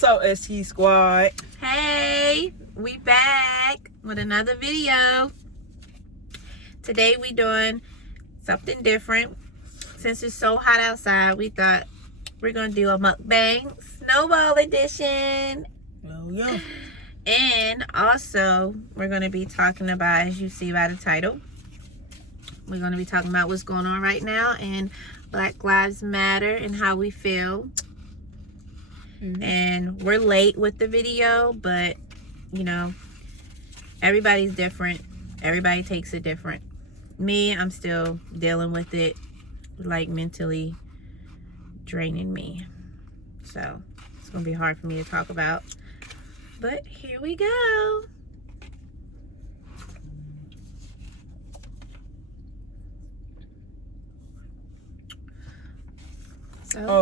What's up, ST Squad? Hey, we back with another video. Today we doing something different. Since it's so hot outside, we thought we're gonna do a mukbang snowball edition. Oh yeah. And also we're gonna be talking about, as you see by the title, we're gonna be talking about what's going on right now and Black Lives Matter and how we feel. And we're late with the video, but you know, everybody's different. Everybody takes it different. Me, I'm still dealing with it, like mentally draining me. So it's gonna be hard for me to talk about. But here we go.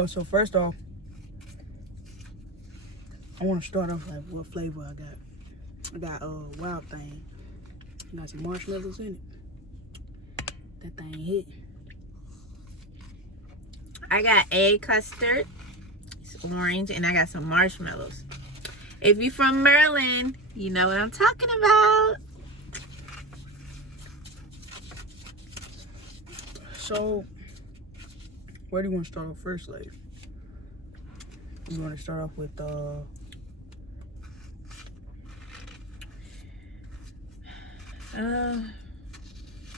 So first off, I want to start off like what flavor I got. I got wild thing. Got some marshmallows in it. That thing hit. I got egg custard. It's orange, and I got some marshmallows. If you're from Maryland, you know what I'm talking about. So, where do you want to start off first, like? You want to start off with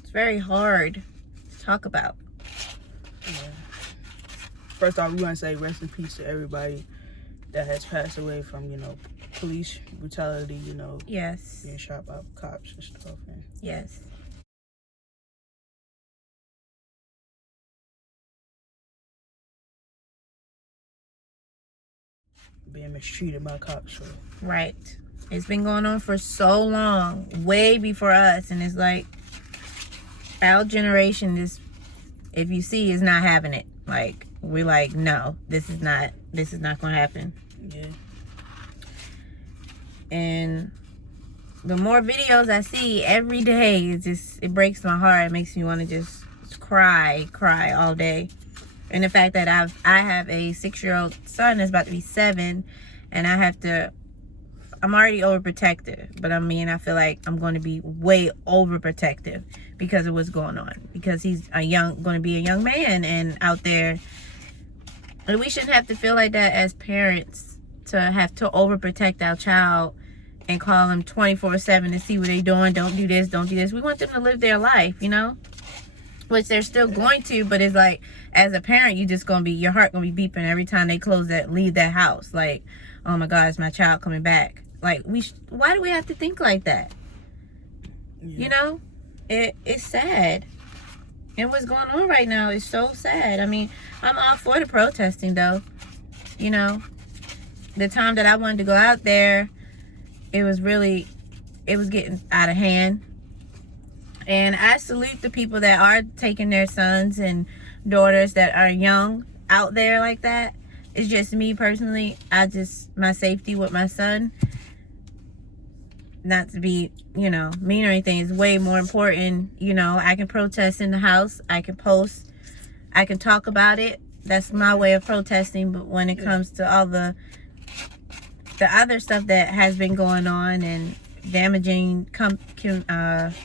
it's very hard to talk about. Yeah. First off, we want to say rest in peace to everybody that has passed away from, police brutality, Yes. being shot by cops and stuff. And Yes. being mistreated by cops. So. Right. It's been going on for so long, way before us, and it's like our generation is, if you see, is not having it. Like, we're like, no, this is not gonna happen. Yeah. And the more videos I see every day, it breaks my heart. It makes me want to just cry all day. And the fact that I have a 6-year-old son that's about to be 7, and I'm already overprotective, but I feel like I'm going to be way overprotective because of what's going on. Because he's going to be a young man and out there. And we shouldn't have to feel like that as parents, to have to overprotect our child and call them 24/7 to see what they're doing. Don't do this, don't do this. We want them to live their life, which they're still going to, but it's like, as a parent, your heart gonna be beeping every time they leave that house. Like, oh my God, is my child coming back? Like, why do we have to think like that? Yeah. It's sad. And what's going on right now is so sad. I mean, I'm all for the protesting though. The time that I wanted to go out there, it was getting out of hand. And I salute the people that are taking their sons and daughters that are young out there like that. It's just me personally. My safety with my son, not to be, mean or anything, is way more important. I can protest in the house. I can post. I can talk about it. That's my way of protesting. But when it comes to all the other stuff that has been going on and damaging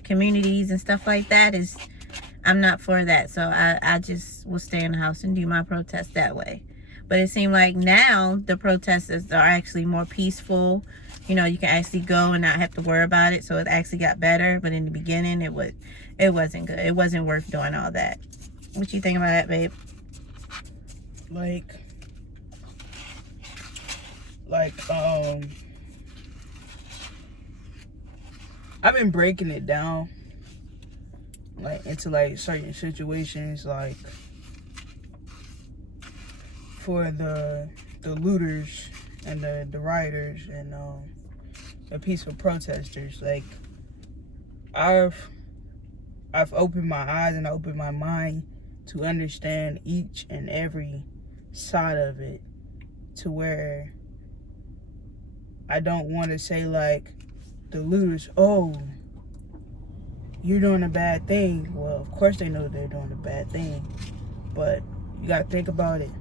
communities and stuff like that, I'm not for that. So I just will stay in the house and do my protest that way. But it seemed like now the protesters are actually more peaceful. You can actually go and not have to worry about it. So it actually got better. But in the beginning, it wasn't good. It wasn't worth doing all that. What you think about that, babe? I've been breaking it down into certain situations, like for the looters and the rioters and the peaceful protesters. Like, I've opened my eyes and opened my mind to understand each and every side of it, to where I don't want to say like the looters, oh, you're doing a bad thing. Well, of course they know they're doing a bad thing, but you gotta think about it.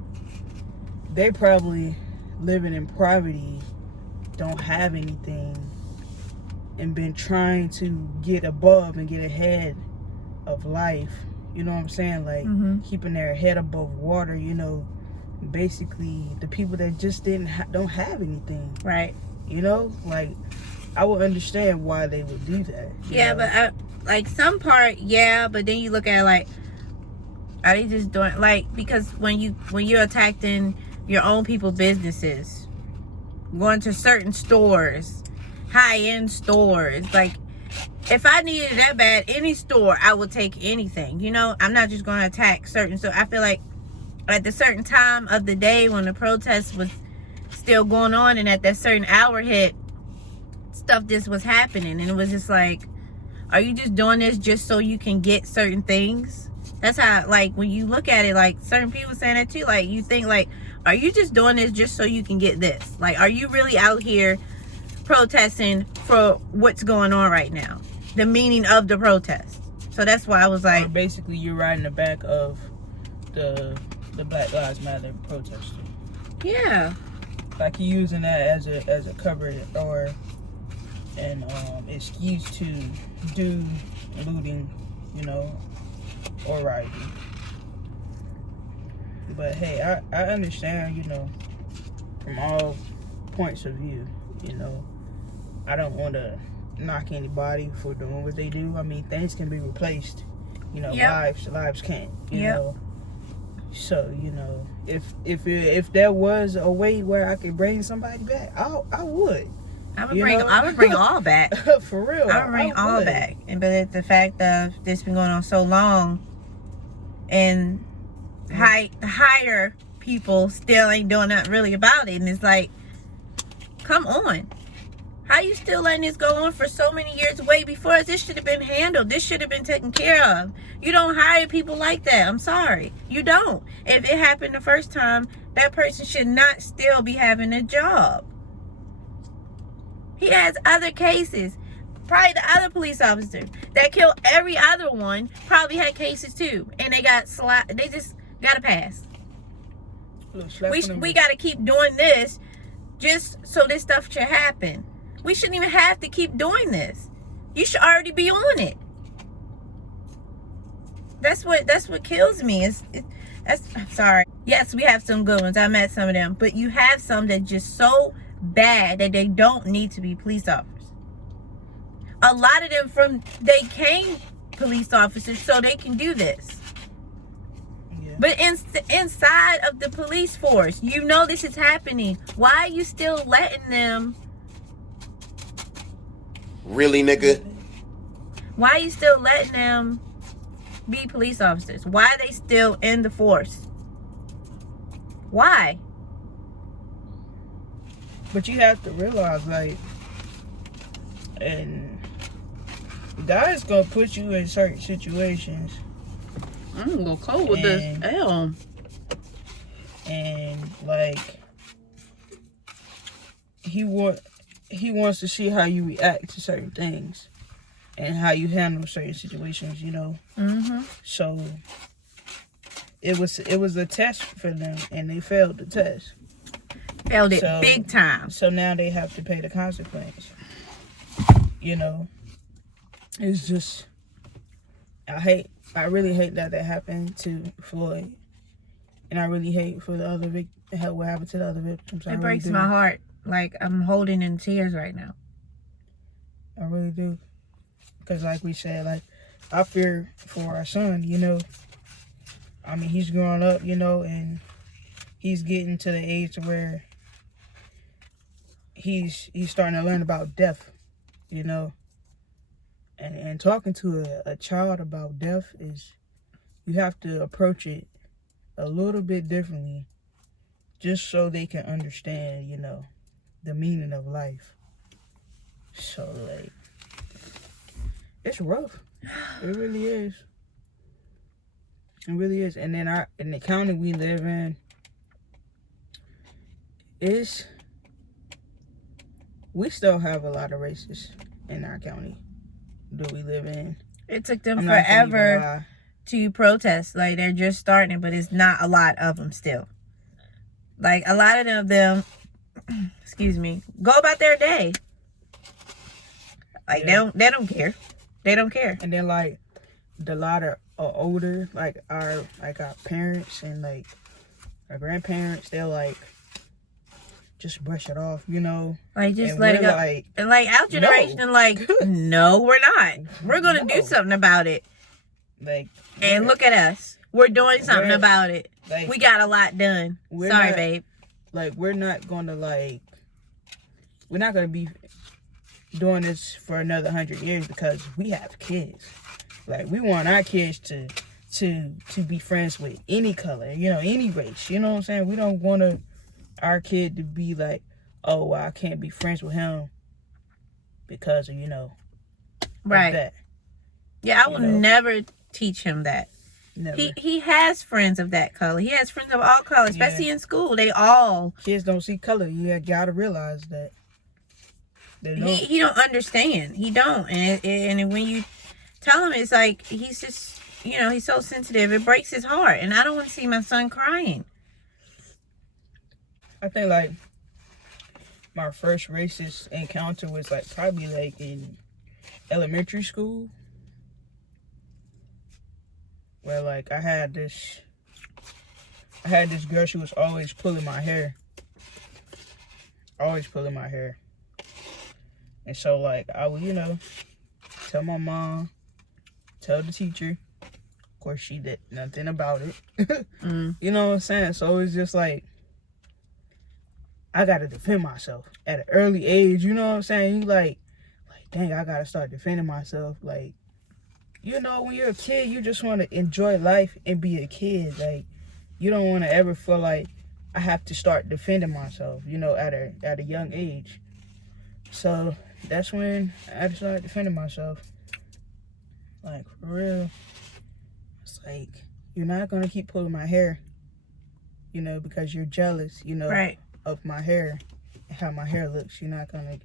They probably living in poverty, don't have anything, and been trying to get above and get ahead of life. You know what I'm saying? Like, keeping their head above water, you know, basically the people that just don't have anything. Right. You know? Like, I would understand why they would do that. Yeah, know? But like some part, yeah, but then you look at it like, are they just doing, like, because when you're attacking your own people's businesses, going to certain stores, high-end stores, like, if I needed it that bad, any store, I would take anything. You know, I'm not just going to attack certain. So I feel like at the certain time of the day when the protest was still going on, and at that certain hour hit, stuff just was happening, and it was just like, are you just doing this just so you can get certain things? That's how, like, when you look at it, like, certain people saying that too, like, you think, like, are you just doing this just so you can get this? Like, are you really out here protesting for what's going on right now? The meaning of the protest. So that's why I was like, or basically you're riding the back of the Black Lives Matter protester. Yeah. Like, you're using that as a cover or an excuse to do looting, you know, or rioting. But hey, I understand, you know, from all points of view, you know. I don't want to knock anybody for doing what they do. I mean, things can be replaced, you know. Lives can't, you know. So, you know, if there was a way where I could bring somebody back, I would. I would bring all back. For real. I would bring all back. And but it's the fact of this been going on so long, and higher people still ain't doing nothing really about it, and it's like, come on. How you still letting this go on for so many years? Way before this should have been handled. This should have been taken care of. You don't hire people like that. I'm sorry. You don't. If it happened the first time, that person should not still be having a job. He has other cases. Probably the other police officers that killed every other one probably had cases too. And they got they just got a pass. We got to keep doing this just so this stuff should happen. We shouldn't even have to keep doing this. You should already be on it. That's what kills me. I'm sorry. Yes, we have some good ones. I met some of them, but you have some that just so bad that they don't need to be police officers. A lot of them they came police officers so they can do this. Yeah. But inside of the police force, you know this is happening. Why are you still letting them? Really, nigga? Why are you still letting them be police officers? Why are they still in the force? Why? But you have to realize, like, and God's gonna put you in certain situations. I'm gonna go cold with this L. And like, he wants to see how you react to certain things and how you handle certain situations, you know. So it was a test for them, and they failed the test. Failed it big time. So now they have to pay the consequence. You know, it's just, I really hate that happened to Floyd, and I really hate for the other what happened to the other victims. It breaks my heart. Like, I'm holding in tears right now. I really do. Because like we said, like, I fear for our son, you know. I mean, he's growing up, you know, and he's getting to the age where he's starting to learn about death, you know. And talking to a child about death is, you have to approach it a little bit differently just so they can understand, you know, the meaning of life. So, like, it's rough. It really is. It really is. And then in the county we live in, we still have a lot of racists in our county that we live in. It took them forever to protest. Like, they're just starting, but it's not a lot of them still. Like, a lot of them excuse me, go about their day. Like, Yeah. they don't care. They don't care. And then, like, the lot are older, like our parents and like our grandparents, they're like, just brush it off, you know. Like, just and let it go. Like, and like our generation, no. like, no, we're not. We're gonna do something about it. Like, and look at us. We're doing something about it. Like, we got a lot done. Sorry, babe. Like, we're not gonna be doing this for another 100 years because we have kids. Like, we want our kids to be friends with any color, you know, any race. You know what I'm saying? We don't want our kid to be like, oh, well, I can't be friends with him because of, you know, right. That. Yeah, I will never teach him that. Never. He has friends of that color. He has friends of all colors, especially in school. They all kids don't see color. You gotta realize that. He don't understand. He don't, and when you tell him, it's like he's just, you know, he's so sensitive. It breaks his heart, and I don't want to see my son crying. I think like my first racist encounter was like probably like in elementary school, where like I had this girl. She was always pulling my hair, and so like I would, you know, tell my mom, tell the teacher. Of course, she did nothing about it. You know what I'm saying? So it's just like, I gotta defend myself at an early age. You know what I'm saying? You like, dang, I gotta start defending myself. Like, you know, when you're a kid, you just want to enjoy life and be a kid. Like, you don't want to ever feel like I have to start defending myself, you know, at a young age. So that's when I started defending myself. Like, for real. It's like, you're not gonna keep pulling my hair, you know, because you're jealous, you know, right, of my hair and how my hair looks. You're not gonna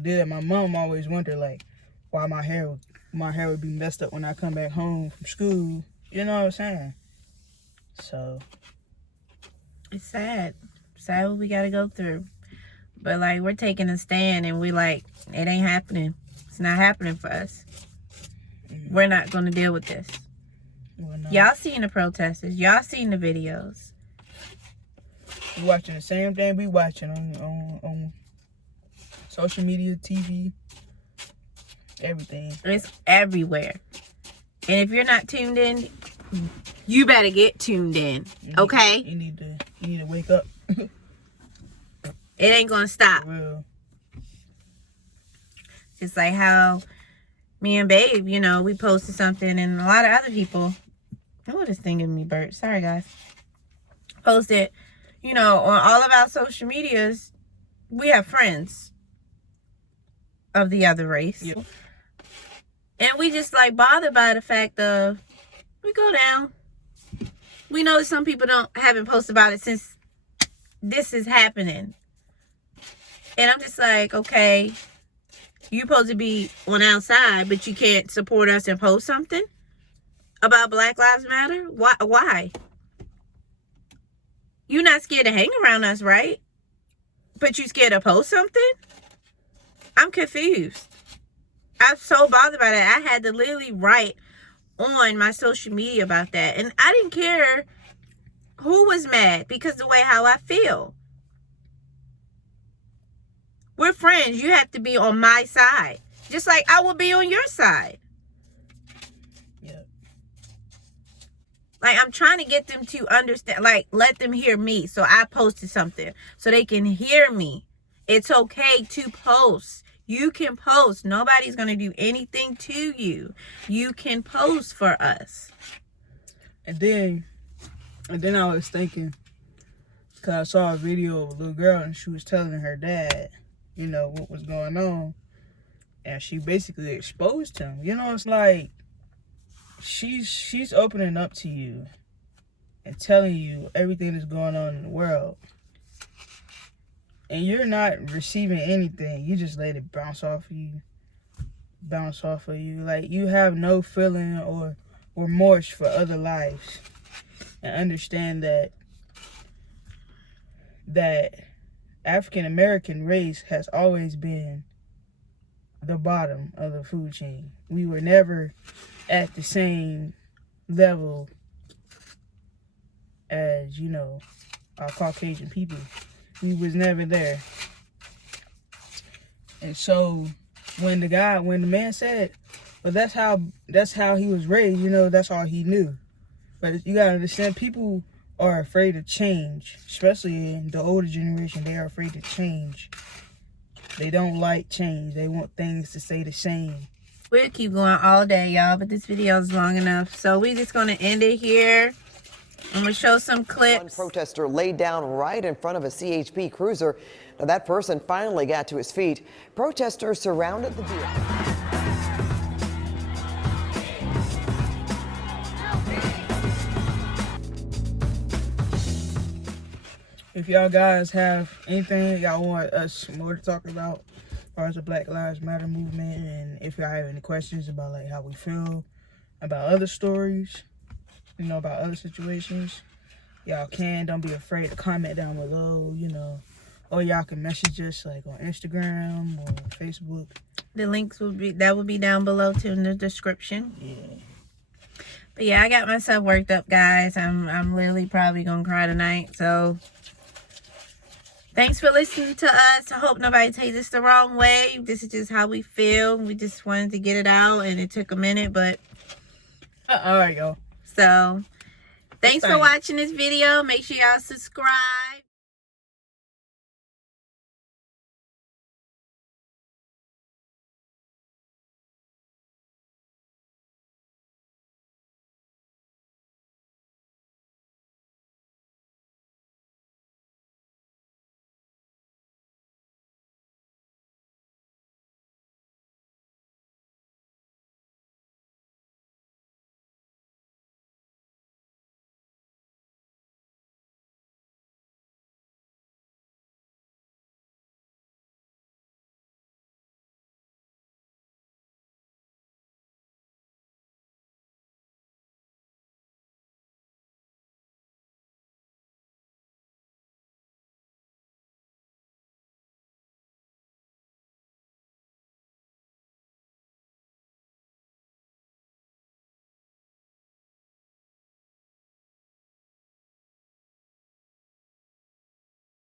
do that. My mom always wondered like why my hair would be messed up when I come back home from school. You know what I'm saying? So it's sad what we gotta go through, but like we're taking a stand and we like, it ain't happening. It's not happening for us. We're not gonna deal with this. Y'all seen the protesters. Y'all seen the videos. We watching the same thing we watching on social media, TV, everything. It's everywhere. And if you're not tuned in, you better get tuned in. Okay? You need to wake up. It ain't gonna stop. For real. Just like how me and Babe, you know, we posted something and a lot of other people, oh, this thing giving me burnt. Sorry, guys. Posted, you know, on all of our social medias, we have friends of the other race. Yep. And we just like bothered by the fact of, we go down. We know that some people haven't posted about it since this is happening. And I'm just like, okay, you supposed to be on our side, but you can't support us and post something about Black Lives Matter? Why? You're not scared to hang around us, right? But you scared to post something? I'm confused. I'm so bothered by that. I had to literally write on my social media about that. And I didn't care who was mad because the way how I feel. We're friends. You have to be on my side. Just like I will be on your side. Yeah. Like, I'm trying to get them to understand. Like, let them hear me. So I posted something so they can hear me. It's okay to post. You can post. Nobody's going to do anything to you. You can post for us. And then I was thinking, because I saw a video of a little girl and she was telling her dad, you know, what was going on. And she basically exposed him. You know, it's like she's opening up to you and telling you everything that's going on in the world. And you're not receiving anything. You just let it bounce off of you. Like, you have no feeling or remorse for other lives. And understand that African American race has always been the bottom of the food chain. We were never at the same level as, you know, our Caucasian people. We was never there. And so when the man said, well, that's how he was raised, you know, that's all he knew. But you gotta understand, people are afraid of change, especially in the older generation. They are afraid to change. They don't like change. They want things to stay the same. We'll keep going all day, y'all, but this video is long enough. So we just gonna end it here. I'm gonna show some clips. One protester laid down right in front of a CHP cruiser. Now that person finally got to his feet. Protesters surrounded the vehicle. If y'all guys have anything y'all want us more to talk about as far as the Black Lives Matter movement, and if y'all have any questions about like how we feel about other stories, you know, about other situations, y'all don't be afraid to comment down below, you know, or y'all can message us like on Instagram or Facebook. The links will be down below too in the description. Yeah. But yeah, I got myself worked up, guys. I'm literally probably gonna cry tonight. So thanks for listening to us. I hope nobody takes this the wrong way. This is just how we feel. We just wanted to get it out, and it took a minute, but All right, y'all. so thanks for watching this video. Make sure y'all subscribe.